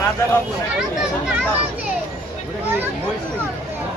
Raja Babu